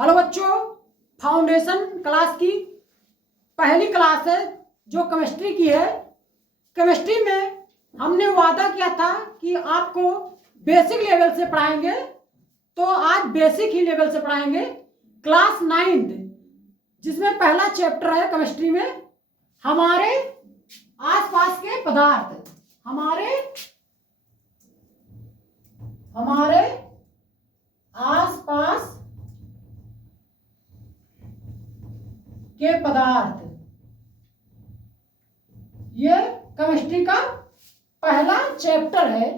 Hello बच्चों, foundation class की पहली क्लास है जो केमिस्ट्री की है। केमिस्ट्री में हमने वादा किया था कि आपको बेसिक लेवल से पढ़ाएंगे, तो आज बेसिक ही लेवल से पढ़ाएंगे। क्लास 9 जिसमें पहला चैप्टर है केमिस्ट्री में हमारे आसपास के पदार्थ, हमारे आसपास के पदार्थ, ये केमिस्ट्री का पहला चैप्टर है,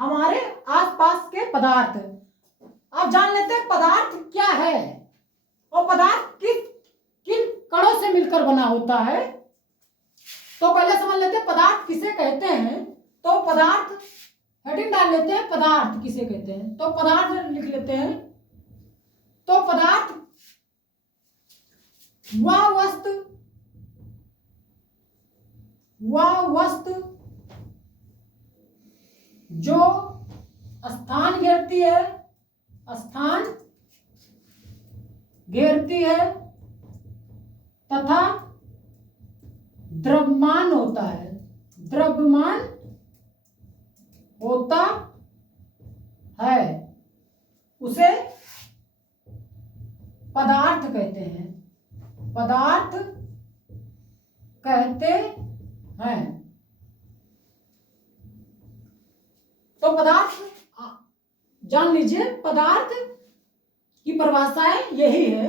हमारे आसपास के पदार्थ। आप जान लेते हैं पदार्थ क्या है और पदार्थ किन कणों से मिलकर बना होता है। तो पहले समझ लेते हैं पदार्थ किसे कहते हैं। तो पदार्थ हेडिंग डाल लेते हैं, पदार्थ किसे कहते हैं। तो पदार्थ लिख लेते हैं। तो पदार्थ वह वस्तु जो स्थान घेरती है तथा द्रव्यमान होता है उसे पदार्थ कहते हैं। तो पदार्थ जान लीजिए, पदार्थ की परिभाषा यही है,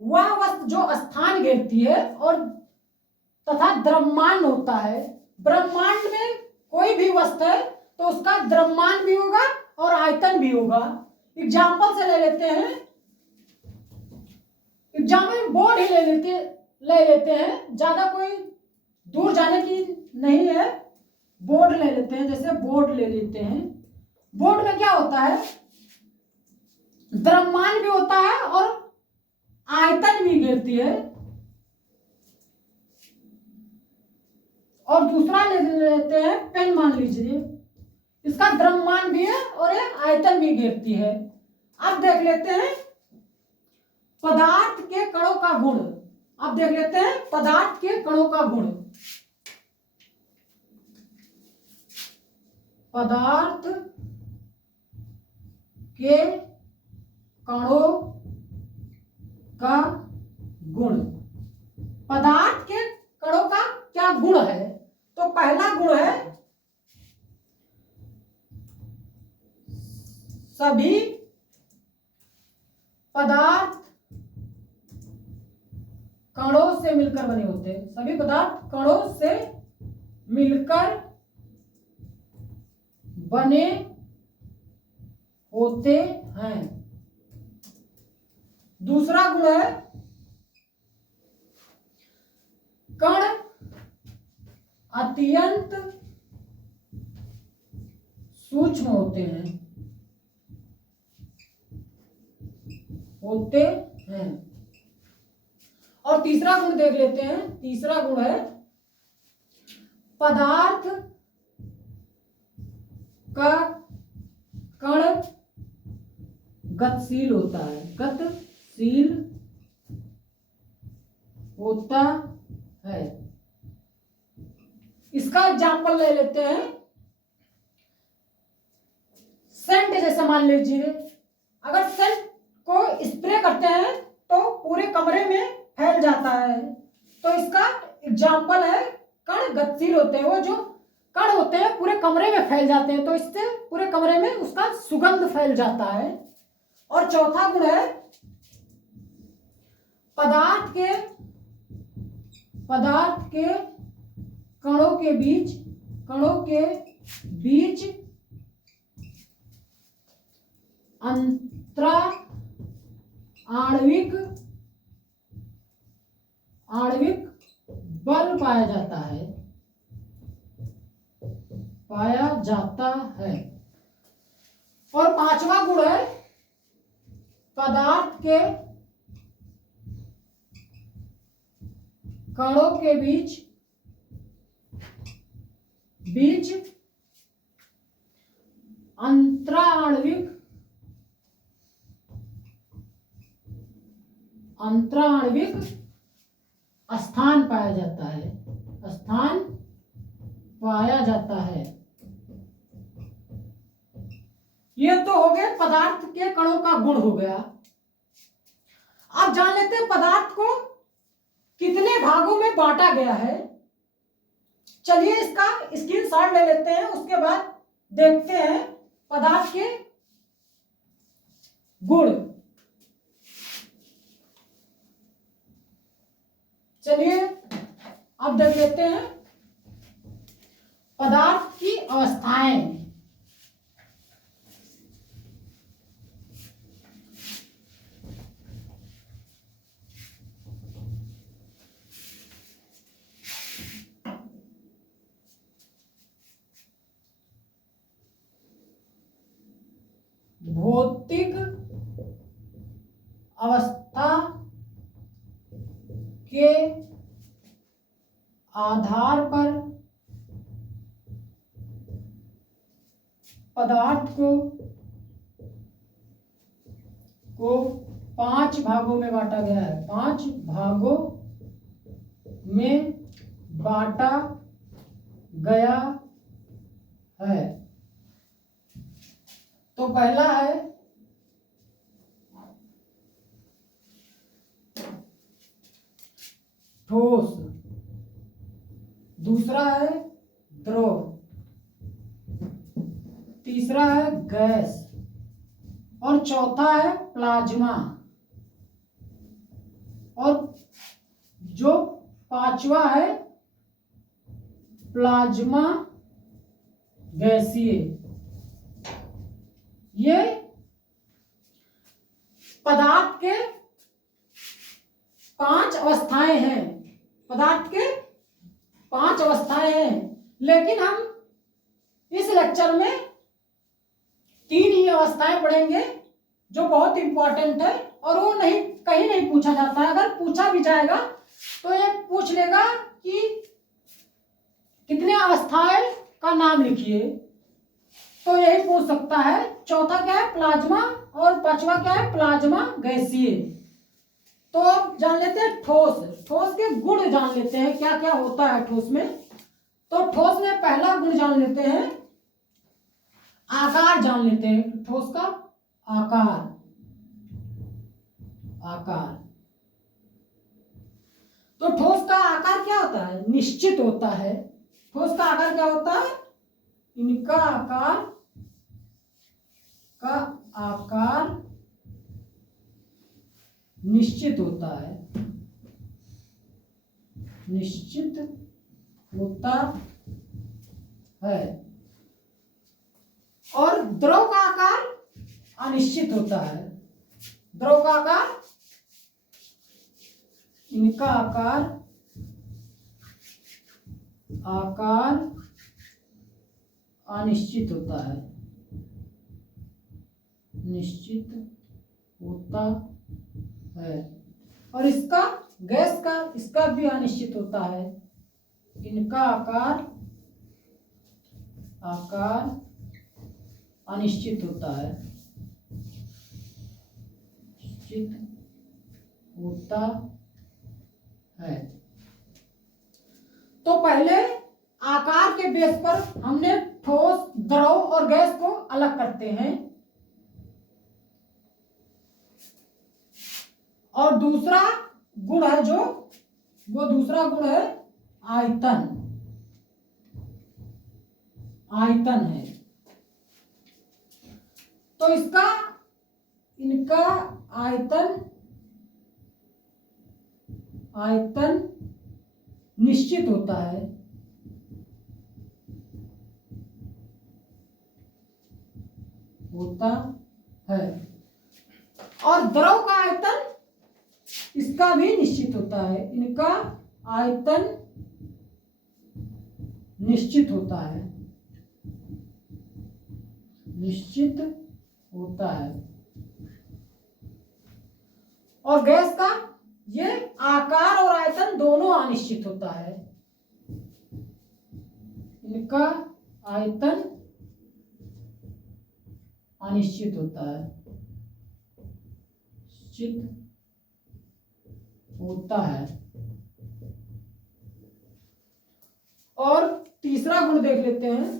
वह वस्तु जो स्थान घेरती है और तथा द्रव्यमान होता है। ब्रह्मांड में कोई भी वस्तु है तो उसका द्रव्यमान भी होगा और आयतन भी होगा। एग्जाम्पल से ले लेते हैं, एग्जाम्पल बोर्ड ही ले लेते हैं, ज्यादा कोई दूर जाने की नहीं है। बोर्ड ले लेते हैं, जैसे बोर्ड ले लेते हैं। बोर्ड में क्या होता है, द्रव्यमान भी होता है और आयतन भी घेरती है। और दूसरा ले लेते हैं पेन, मान लीजिए, इसका द्रव्यमान भी है और आयतन भी घेरती है। अब देख लेते हैं पदार्थ के कणों का गुण। अब देख लेते हैं पदार्थ के कणों का गुण। पदार्थ के कणों का गुण। पदार्थ के कणों का क्या गुण है? तो पहला गुण है सभी पदार्थ कणों से मिलकर बने होते हैं। सभी पदार्थ कणों से मिलकर बने होते हैं। दूसरा गुण है कण अत्यंत सूक्ष्म होते हैं। और तीसरा गुण देख लेते हैं। तीसरा गुण है पदार्थ का कण गतिशील होता है। इसका एग्जाम्पल ले लेते हैं। सेंट जैसे मान लीजिए, अगर सेंट को स्प्रे करते हैं तो पूरे कमरे में फैल जाता है। तो इसका एग्जाम्पल है कण गतिशील होते हैं। वो जो कण होते हैं पूरे कमरे में फैल जाते हैं, तो इससे पूरे कमरे में उसका सुगंध फैल जाता है। और चौथा गुण है पदार्थ के कणों के बीच अंतरा आणविक बल पाया जाता है। और पांचवा गुण है पदार्थ के कणों के बीच अंतराणविक अंतराण्विक स्थान पाया जाता है, स्थान पाया जाता है। ये तो हो गए पदार्थ के कणों का गुण हो गया। अब जान लेते हैं पदार्थ को कितने भागों में बांटा गया है। चलिए इसका स्क्रीनशॉट ले लेते हैं, उसके बाद देखते हैं पदार्थ के गुण। चलिए अब देख लेते हैं पदार्थ की अवस्थाएं। भौतिक अवस्था के आधार पर पदार्थ को 5 भागों में बांटा गया है, 5 भागों में बांटा गया है। तो पहला है ठोस, दूसरा है द्रव, तीसरा है गैस और चौथा है प्लाज्मा। और जो पांचवा है प्लाज्मा गैसीय। ये पदार्थ के 5 अवस्थाएं हैं, पदार्थ के 5 अवस्थाएं हैं। लेकिन हम इस लेक्चर में 3 ही अवस्थाएं पढ़ेंगे जो बहुत इंपॉर्टेंट है और वो नहीं कहीं नहीं पूछा जाता है। अगर पूछा भी जाएगा तो ये पूछ लेगा कि कितने अवस्थाएं का नाम लिखिए, तो यही पूछ सकता है। चौथा क्या है प्लाज्मा और पांचवा क्या है प्लाज्मा गैसीय। तो अब जान लेते हैं ठोस, ठोस के गुण जान लेते हैं क्या क्या होता है ठोस में। तो ठोस में पहला गुण जान लेते हैं आकार, जान लेते हैं ठोस का आकार। आकार तो ठोस का आकार क्या होता है, निश्चित होता है। ठोस का आकार क्या होता है, इनका आकार का आकार निश्चित होता है, निश्चित होता है। और द्रव का आकार अनिश्चित होता है। द्रव का आकार, इनका आकार अनिश्चित होता है, निश्चित होता है। और इसका गैस का, इसका भी अनिश्चित होता है। इनका आकार अनिश्चित होता है, निश्चित होता है। तो पहले आकार के बेस पर हमने ठोस, द्रव और गैस को अलग करते हैं। और दूसरा गुण है जो, वो दूसरा गुण है आयतन। आयतन है तो इसका, इनका आयतन निश्चित होता है, होता है। और द्रव का आयतन, इसका भी निश्चित होता है। इनका आयतन निश्चित होता है, निश्चित होता है। और गैस का, ये आकार और आयतन दोनों अनिश्चित होता है। इनका आयतन अनिश्चित होता है, निश्चित होता है। और तीसरा गुण देख लेते हैं।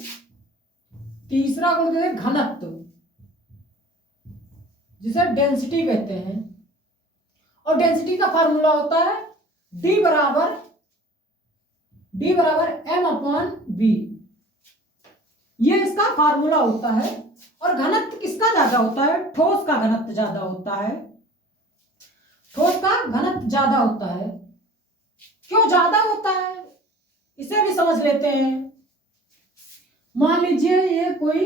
तीसरा गुण देते हैं घनत्व, जिसे डेंसिटी कहते हैं। और डेंसिटी का फार्मूला होता है D बराबर m/v। ये इसका फार्मूला होता है। और घनत्व किसका ज्यादा होता है? ठोस का घनत्व ज्यादा होता है। ठोस का घनत्व ज्यादा होता है। क्यों ज्यादा होता है इसे भी समझ लेते हैं। मान लीजिए ये कोई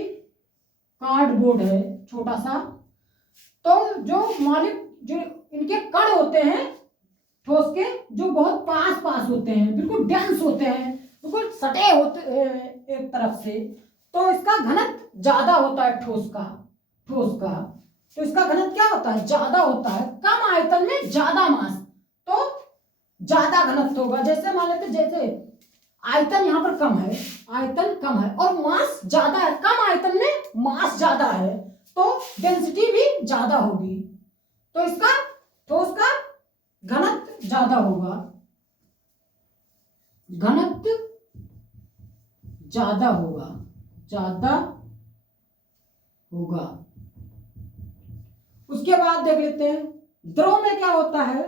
कार्डबोर्ड है छोटा सा, तो जो इनके कण होते हैं ठोस के, जो बहुत पास पास होते हैं, बिल्कुल डेंस होते हैं, बिल्कुल सटे होते एक तरफ से, तो इसका घनत्व ज्यादा होता है ठोस का। तो इसका घनत्व क्या होता है? ज्यादा होता है। कम आयतन में ज्यादा मास, तो ज्यादा घनत्व होगा। जैसे मान लेते, जैसे आयतन यहाँ पर कम है, आयतन कम है और मास ज्यादा है। कम आयतन में मास ज्यादा है, तो डेंसिटी भी ज्यादा होगी। तो इसका ठोस का घनत्व ज्यादा होगा, घनत्व ज्यादा होगा, ज्यादा होगा। उसके बाद देख लेते हैं द्रव में क्या होता है।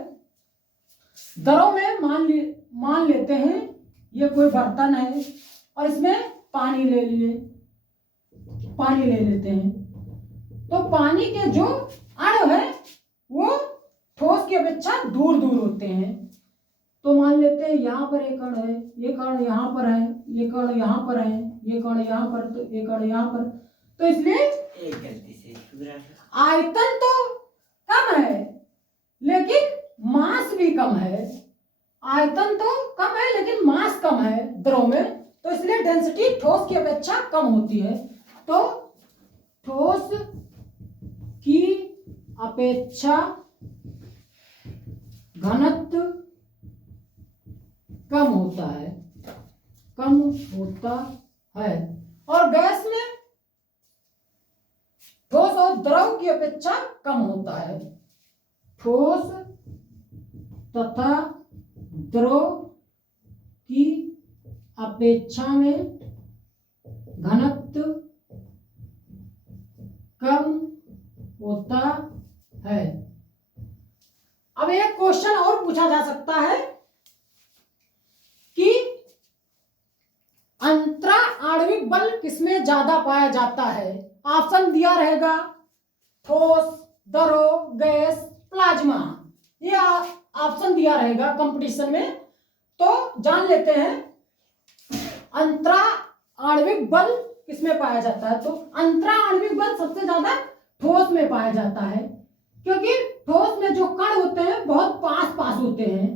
द्रव में मान लेते हैं ये कोई बर्तन है और इसमें पानी ले लेते हैं। तो पानी के जो अणु है वो ठोस की अपेक्षा दूर दूर होते हैं। तो मान लेते हैं यहाँ पर एक कण है, ये कण यहाँ पर है, ये कण यहाँ पर है, ये कण यहाँ पर, तो ये कण यहाँ पर। तो इसलिए गलती से आयतन तो कम है लेकिन मास भी कम है। आयतन तो कम है लेकिन मास कम है द्रव में, तो इसलिए डेंसिटी ठोस की अपेक्षा कम होती है। तो ठोस की अपेक्षा घनत्व कम होता है, कम होता है। और गैस में ठोस और द्रव की अपेक्षा कम होता है। ठोस तथा द्रव की अपेक्षा में घनत्व कम होता है। अब एक क्वेश्चन और पूछा जा सकता है कि अंतरा आणविक बल किसमें ज्यादा पाया जाता है। ऑप्शन दिया रहेगा ठोस, द्रव, गैस, प्लाज्मा। ये ऑप्शन दिया रहेगा कंपटीशन में, तो जान लेते हैं अंतरा आणविक बल किसमें पाया जाता है। तो अंतरा आणविक बल सबसे ज्यादा ठोस में पाया जाता है, क्योंकि ठोस में जो कण होते हैं बहुत पास पास होते हैं।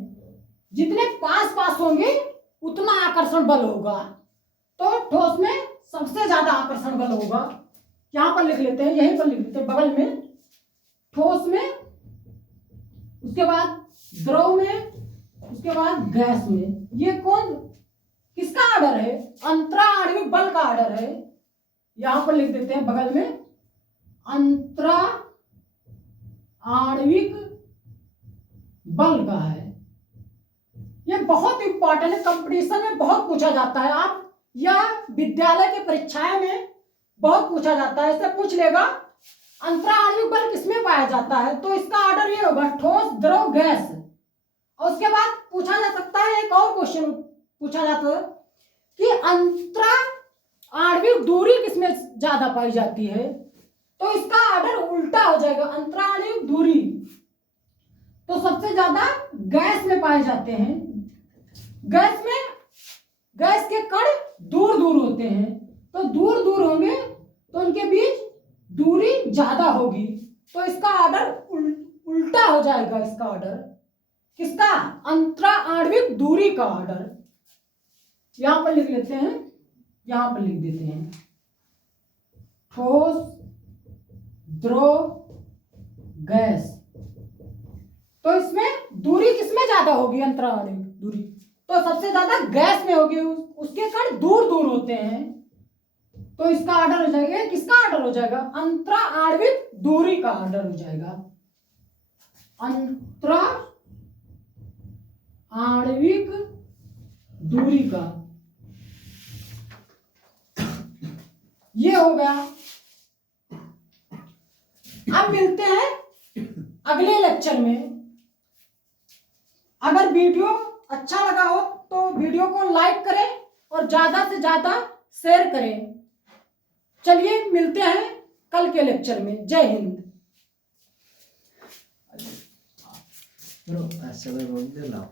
जितने पास पास होंगे उतना आकर्षण बल होगा। तो ठोस में सबसे ज्यादा आकर्षण बल होगा। यहां पर लिख लेते हैं, यहीं पर लिख लेते हैं बगल में। ठोस में, उसके बाद द्रव में, उसके बाद गैस में। ये कौन किसका ऑर्डर है? अंतरा आणविक बल का ऑर्डर है। यहां पर लिख देते हैं बगल में, अंतरा आणविक बल का है। ये बहुत इंपॉर्टेंट है, कंपटीशन में बहुत पूछा जाता है। आप या विद्यालय की परीक्षाएं में बहुत पूछा जाता है। इससे पूछ लेगा अंतरा आणविक बल किसमें पाया जाता है, तो इसका ऑर्डर ये होगा ठोस, द्रव, गैस। और उसके बाद पूछा जा सकता है, एक और क्वेश्चन पूछा जाता है कि अंतरा आणविक दूरी किसमें ज्यादा पाई जाती है। तो इसका ऑर्डर उल्टा हो जाएगा, अंतरा आणविक दूरी तो सबसे ज्यादा गैस में पाए जाते हैं। गैस में गैस के कण दूर दूर होते हैं, तो दूर दूर होंगे तो उनके बीच दूरी ज्यादा होगी। तो इसका ऑर्डर उल्टा हो जाएगा। इसका ऑर्डर किसका? अंतरा आणविक दूरी का ऑर्डर। यहां पर लिख लेते हैं, यहां पर लिख देते हैं ठोस, द्रव, गैस। तो इसमें दूरी किसमें ज्यादा होगी? अंतरा आणविक दूरी तो सबसे ज्यादा गैस में होगी। उसके कण दूर दूर होते हैं, तो इसका ऑर्डर हो जाएगा, किसका ऑर्डर हो जाएगा? अंतरा आणविक दूरी का ऑर्डर हो जाएगा। अंतरा आणविक दूरी का। ये हो गया। अब मिलते हैं अगले लेक्चर में। अगर वीडियो अच्छा लगा हो तो वीडियो को लाइक करें और ज्यादा से ज्यादा शेयर करें। चलिए मिलते हैं कल के लेक्चर में। जय हिंद। Bro, ऐसे में बोल दे ना।